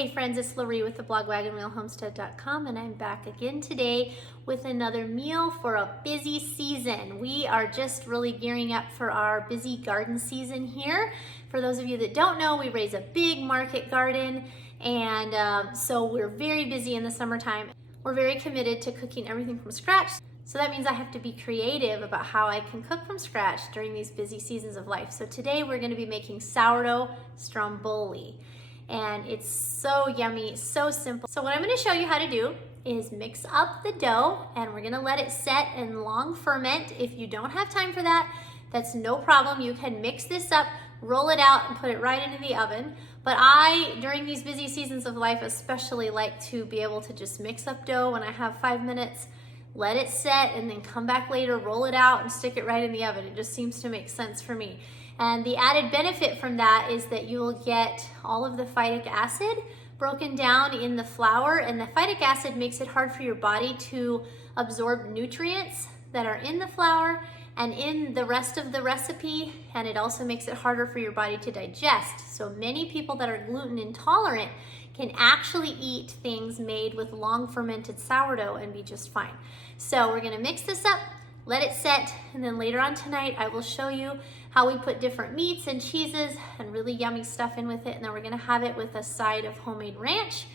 Hey friends, it's Loree with the blog wagonwheelhomestead.com, and I'm back again today with another meal for a busy season. We are just really gearing up for our busy garden season here. For those of you that don't know, we raise a big market garden, and so we're very busy in the summertime. We're very committed to cooking everything from scratch. So that means I have to be creative about how I can cook from scratch during these busy seasons of life. So today we're going to be making sourdough stromboli. And it's so yummy, so simple. So what I'm going to show you how to do is mix up the dough, and we're going to let it set in long ferment. If you don't have time for that, that's no problem. You can mix this up, roll it out, and put it right into the oven. But I, during these busy seasons of life, especially like to be able to just mix up dough when I have 5 minutes, let it set, and then come back later, roll it out, and stick it right in the oven. It just seems to make sense for me. And the added benefit from that is that you will get all of the phytic acid broken down in the flour, and the phytic acid makes it hard for your body to absorb nutrients that are in the flour and in the rest of the recipe, and it also makes it harder for your body to digest. So many people that are gluten intolerant can actually eat things made with long fermented sourdough and be just fine. So we're gonna mix this up, let it set, and then later on tonight I will show you how we put different meats and cheeses and really yummy stuff in with it, and then we're gonna have it with a side of homemade ranch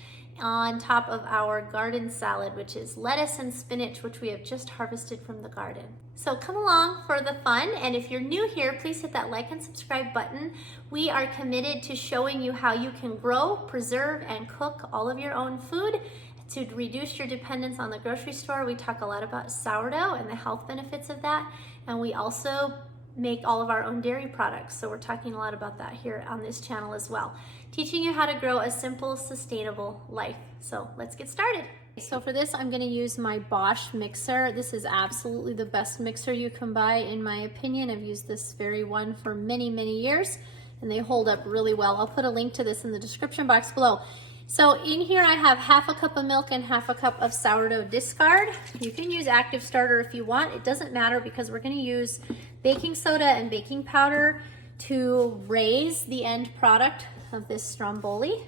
on top of our garden salad, which is lettuce and spinach, which we have just harvested from the garden. So come along for the fun, and if you're new here, please hit that like and subscribe button. We are committed to showing you how you can grow, preserve, and cook all of your own food to reduce your dependence on the grocery store. We talk a lot about sourdough and the health benefits of that, and we also make all of our own dairy products. So we're talking a lot about that here on this channel as well. Teaching you how to grow a simple, sustainable life. So let's get started. So for this, I'm gonna use my Bosch mixer. This is absolutely the best mixer you can buy, in my opinion. I've used this very one for many, many years, and they hold up really well. I'll put a link to this in the description box below. So in here I have half a cup of milk and half a cup of sourdough discard. You can use active starter if you want. It doesn't matter because we're gonna use baking soda and baking powder to raise the end product of this stromboli.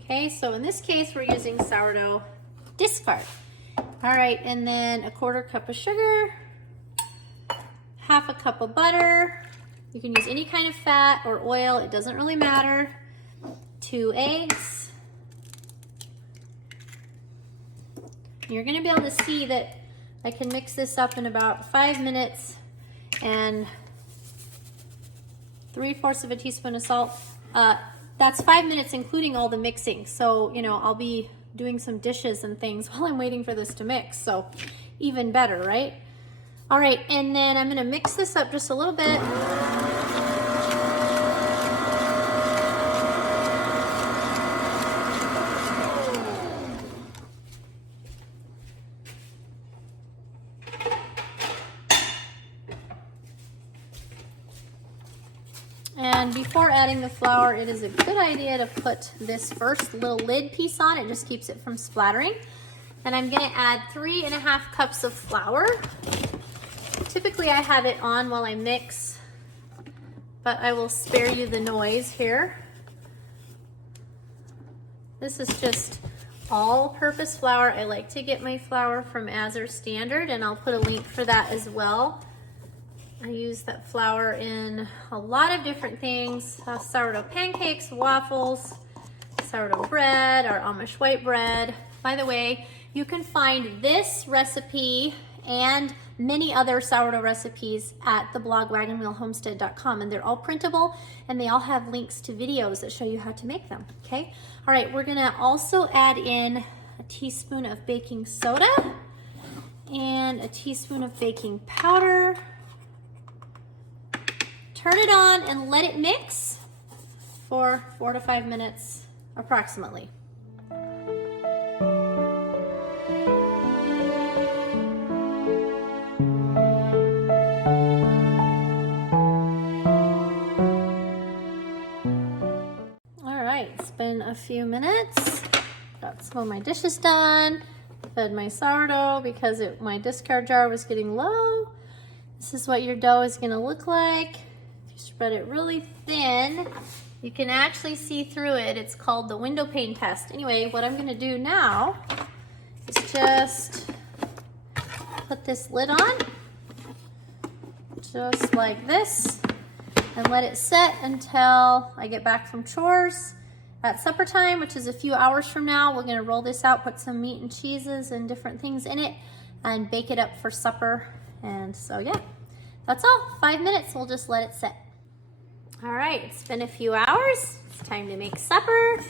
Okay, so in this case we're using sourdough discard. All right, and then a 1/4 cup of sugar, half a cup of butter. You can use any kind of fat or oil, it doesn't really matter. 2 eggs. You're gonna be able to see that I can mix this up in about 5 minutes, and 3/4 of a teaspoon of salt. That's 5 minutes including all the mixing. So, you know, I'll be doing some dishes and things while I'm waiting for this to mix. So even better, right? All right, and then I'm gonna mix this up just a little bit. And before adding the flour, it is a good idea to put this first little lid piece on. It just keeps it from splattering. And I'm gonna add 3½ cups of flour. Typically I have it on while I mix, but I will spare you the noise here. This is just all-purpose flour. I like to get my flour from Azure Standard, and I'll put a link for that as well. I use that flour in a lot of different things, sourdough pancakes, waffles, sourdough bread, or Amish white bread. By the way, you can find this recipe and many other sourdough recipes at the blog wagonwheelhomestead.com, and they're all printable, and they all have links to videos that show you how to make them, okay? All right, we're gonna also add in a teaspoon of baking soda and a teaspoon of baking powder. Turn it on and let it mix for 4 to 5 minutes approximately. All right, it's been a few minutes. Got some of my dishes done. Fed my sourdough because my discard jar was getting low. This is what your dough is gonna look like. If you spread it really thin, You can actually see through it. It's called the window pane test. Anyway, what I'm gonna do now is just put this lid on, just like this, and let it set until I get back from chores. At supper time, which is a few hours from now, we're gonna roll this out, put some meat and cheeses and different things in it, and bake it up for supper. And so yeah, that's all. 5 minutes, we'll just let it set. All right, it's been a few hours. It's time to make supper.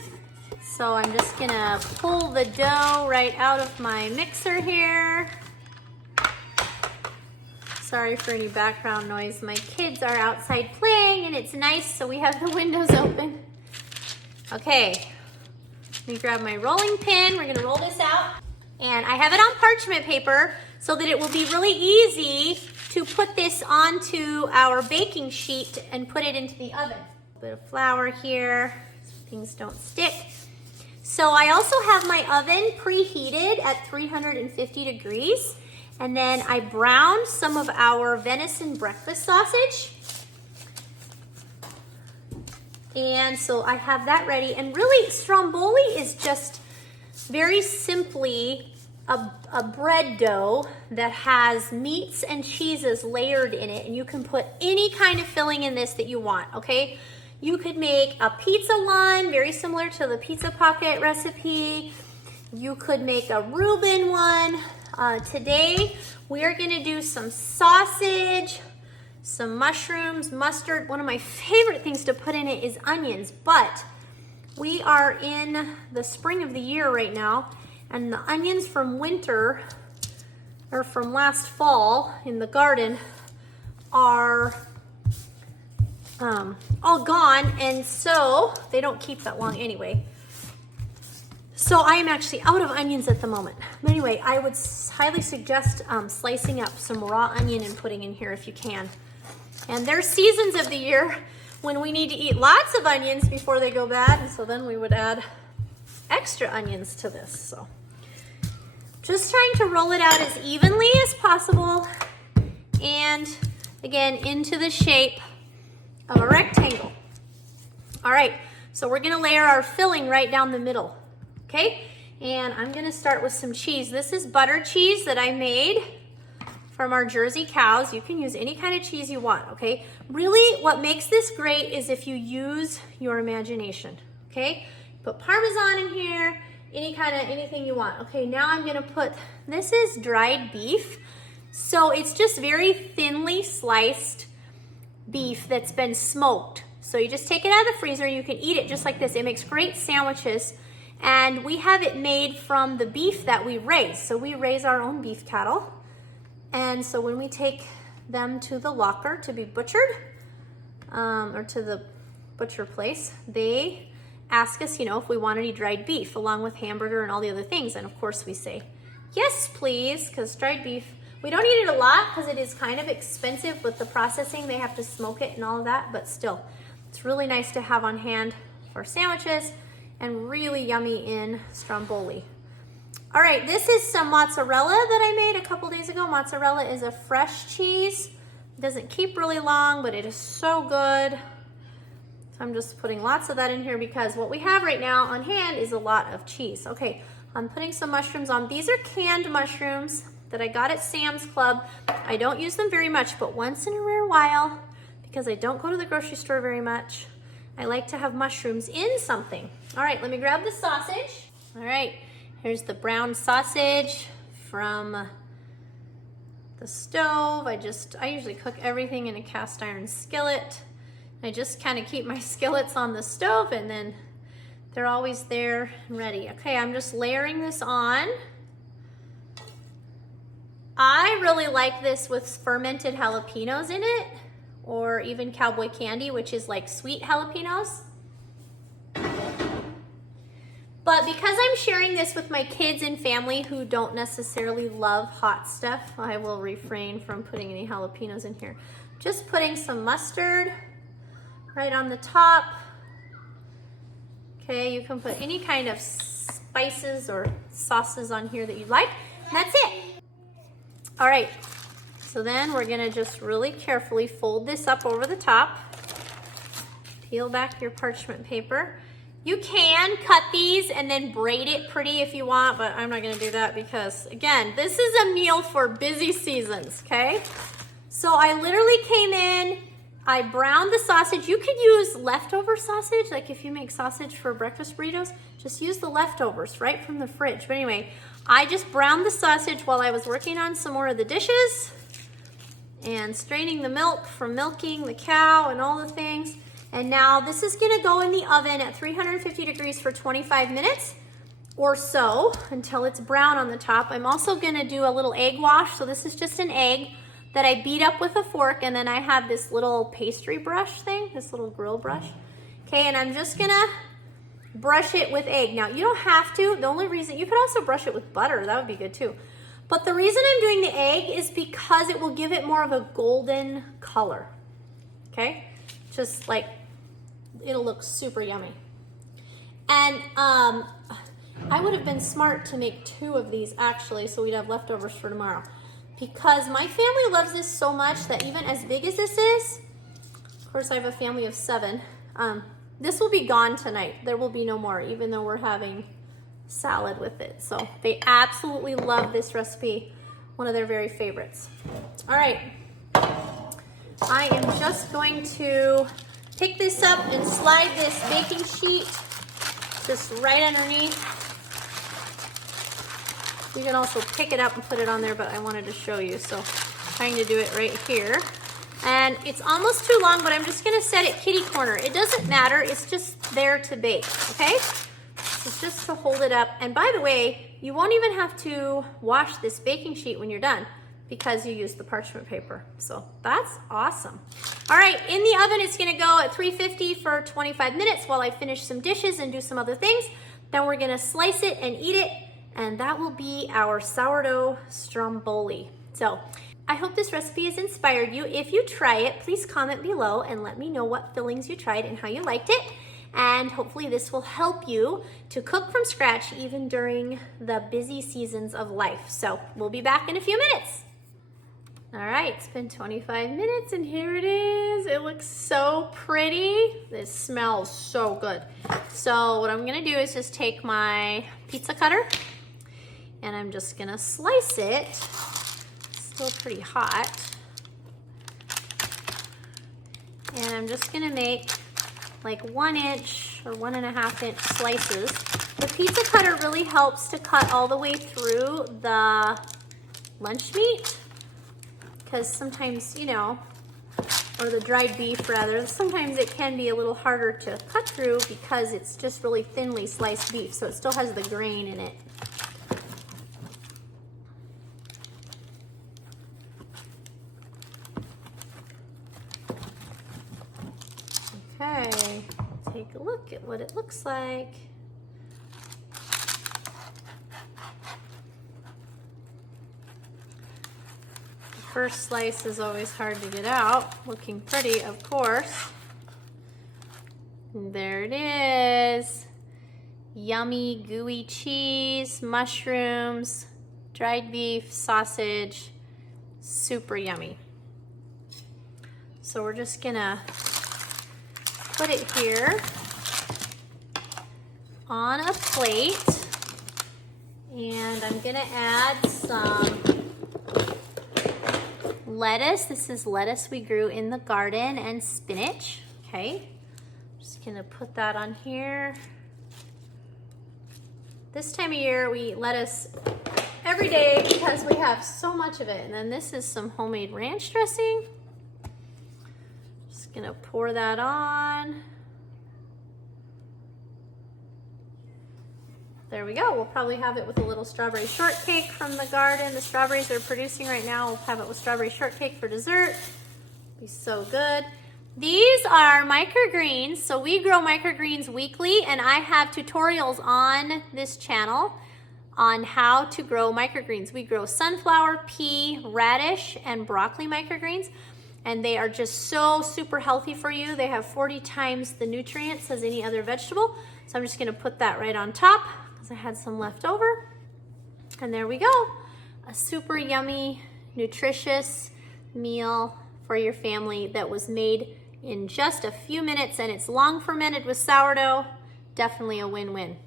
So I'm just gonna pull the dough right out of my mixer here. Sorry for any background noise. My kids are outside playing and it's nice, so we have the windows open. Okay, let me grab my rolling pin. We're gonna roll this out. And I have it on parchment paper so that it will be really easy to put this onto our baking sheet and put it into the oven. A bit of flour here, so things don't stick. So I also have my oven preheated at 350 degrees. And then I browned some of our venison breakfast sausage. And so I have that ready. And really, stromboli is just very simply a bread dough that has meats and cheeses layered in it. And you can put any kind of filling in this that you want, okay? You could make a pizza one, very similar to the Pizza Pocket recipe. You could make a Reuben one. Today, we are gonna do some sausage, some mushrooms, mustard. One of my favorite things to put in it is onions, but we are in the spring of the year right now, and the onions from winter, or from last fall in the garden, are all gone, and so they don't keep that long anyway. So I am actually out of onions at the moment. But anyway, I would highly suggest slicing up some raw onion and putting in here if you can. And there's seasons of the year when we need to eat lots of onions before they go bad, and so then we would add extra onions to this. So just trying to roll it out as evenly as possible, and again, into the shape of a rectangle. All right, so we're gonna layer our filling right down the middle, okay? And I'm gonna start with some cheese. This is butter cheese that I made from our Jersey cows. You can use any kind of cheese you want, okay? Really, what makes this great is if you use your imagination, okay? Put Parmesan in here, anything you want. Okay, now I'm gonna put, this is dried beef. So it's just very thinly sliced beef that's been smoked. So you just take it out of the freezer, you can eat it just like this. It makes great sandwiches. And we have it made from the beef that we raise. So we raise our own beef cattle. And so when we take them to the locker to be butchered, or to the butcher place, they ask us, if we want any dried beef along with hamburger and all the other things. And of course we say, yes, please, because dried beef, we don't eat it a lot because it is kind of expensive with the processing. They have to smoke it and all of that, but still, it's really nice to have on hand for sandwiches and really yummy in stromboli. All right, this is some mozzarella that I made a couple days ago. Mozzarella is a fresh cheese. It doesn't keep really long, but it is so good. So I'm just putting lots of that in here because what we have right now on hand is a lot of cheese. Okay, I'm putting some mushrooms on. These are canned mushrooms that I got at Sam's Club. I don't use them very much, but once in a rare while, because I don't go to the grocery store very much, I like to have mushrooms in something. All right, let me grab the sausage. All right, here's the brown sausage from the stove. I usually cook everything in a cast iron skillet. I just kind of keep my skillets on the stove and then they're always there and ready. Okay, I'm just layering this on. I really like this with fermented jalapenos in it, or even cowboy candy, which is like sweet jalapenos. But because I'm sharing this with my kids and family who don't necessarily love hot stuff, I will refrain from putting any jalapenos in here. Just putting some mustard right on the top. Okay, you can put any kind of spices or sauces on here that you like. And that's it. All right, so then we're gonna just really carefully fold this up over the top Peel back your parchment paper. You can cut these and then braid it pretty if you want, but I'm not gonna do that because, again, this is a meal for busy seasons, okay? So I literally came in, I browned the sausage. You could use leftover sausage, like if you make sausage for breakfast burritos, just use the leftovers right from the fridge. But anyway, I just browned the sausage while I was working on some more of the dishes and straining the milk from milking the cow and all the things. And now this is gonna go in the oven at 350 degrees for 25 minutes or so until it's brown on the top. I'm also gonna do a little egg wash. So this is just an egg that I beat up with a fork, and then I have this little pastry brush thing, this little grill brush. Okay, and I'm just gonna brush it with egg. Now you don't have to, the only reason, you could also brush it with butter, that would be good too. But the reason I'm doing the egg is because it will give it more of a golden color, okay? Just like, it'll look super yummy. And I would have been smart to make 2 of these actually, so we'd have leftovers for tomorrow. Because my family loves this so much that even as big as this is, of course I have a family of 7, this will be gone tonight. There will be no more, even though we're having salad with it. So they absolutely love this recipe, one of their very favorites. All right, I am just going to pick this up and slide this baking sheet just right underneath. You can also pick it up and put it on there, but I wanted to show you, so I'm trying to do it right here. And it's almost too long, but I'm just gonna set it kitty corner. It doesn't matter, it's just there to bake, okay? It's just to hold it up. And by the way, you won't even have to wash this baking sheet when you're done because you used the parchment paper. So that's awesome. All right, in the oven, it's gonna go at 350 for 25 minutes while I finish some dishes and do some other things. Then we're gonna slice it and eat it, and that will be our sourdough stromboli. So I hope this recipe has inspired you. If you try it, please comment below and let me know what fillings you tried and how you liked it. And hopefully this will help you to cook from scratch even during the busy seasons of life. So we'll be back in a few minutes. All right, it's been 25 minutes and here it is. It looks so pretty. It smells so good. So what I'm gonna do is just take my pizza cutter and I'm just gonna slice it. It's still pretty hot. And I'm just gonna make like 1 inch or 1.5 inch slices. The pizza cutter really helps to cut all the way through the lunch meat, because sometimes, you know, or the dried beef rather, sometimes it can be a little harder to cut through because it's just really thinly sliced beef, so it still has the grain in it. Okay, take a look at what it looks like. The first slice is always hard to get out. Looking pretty, of course. And there it is. Yummy, gooey cheese, mushrooms, dried beef, sausage. Super yummy. So we're just gonna put it here on a plate, and I'm gonna add some lettuce. This is lettuce we grew in the garden, and spinach. Okay, just gonna put that on here. This time of year we eat lettuce every day because we have so much of it. And then this is some homemade ranch dressing. Just gonna pour that on. There we go. We'll probably have it with a little strawberry shortcake from the garden. The strawberries are producing right now. We'll have it with strawberry shortcake for dessert. Be so good. These are microgreens. So we grow microgreens weekly, and I have tutorials on this channel on how to grow microgreens. We grow sunflower, pea, radish, and broccoli microgreens. And they are just so super healthy for you. They have 40 times the nutrients as any other vegetable. So I'm just gonna put that right on top because I had some left over. And there we go. A super yummy, nutritious meal for your family that was made in just a few minutes, and it's long fermented with sourdough. Definitely a win-win.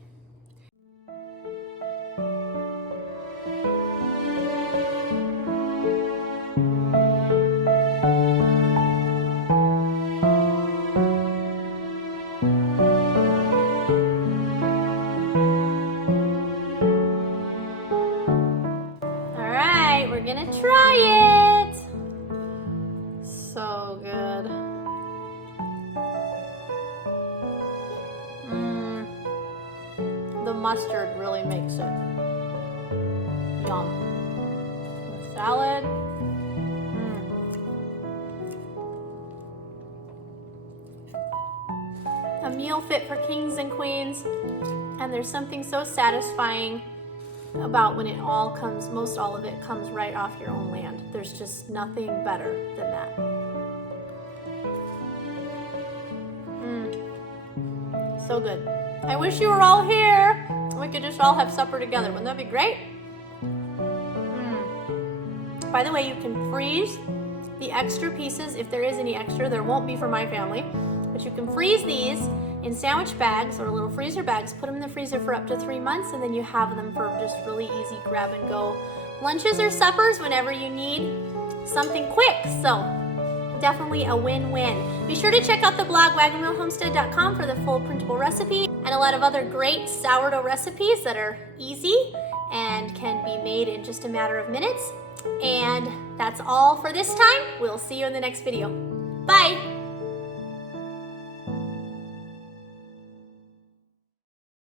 All right, we're gonna try it. So good. The mustard really makes it. Yum. The salad. A meal fit for kings and queens. And there's something so satisfying about when it all comes, most all of it comes right off your own land. There's just nothing better than that. So good. I wish you were all here. We could just all have supper together. Wouldn't that be great? By the way, you can freeze the extra pieces if there is any extra. There won't be for my family. But you can freeze these in sandwich bags or little freezer bags. Put them in the freezer for up to 3 months, and then you have them for just really easy grab and go lunches or suppers whenever you need something quick. So definitely a win-win. Be sure to check out the blog wagonwheelhomestead.com for the full printable recipe and a lot of other great sourdough recipes that are easy and can be made in just a matter of minutes. And that's all for this time. We'll see you in the next video.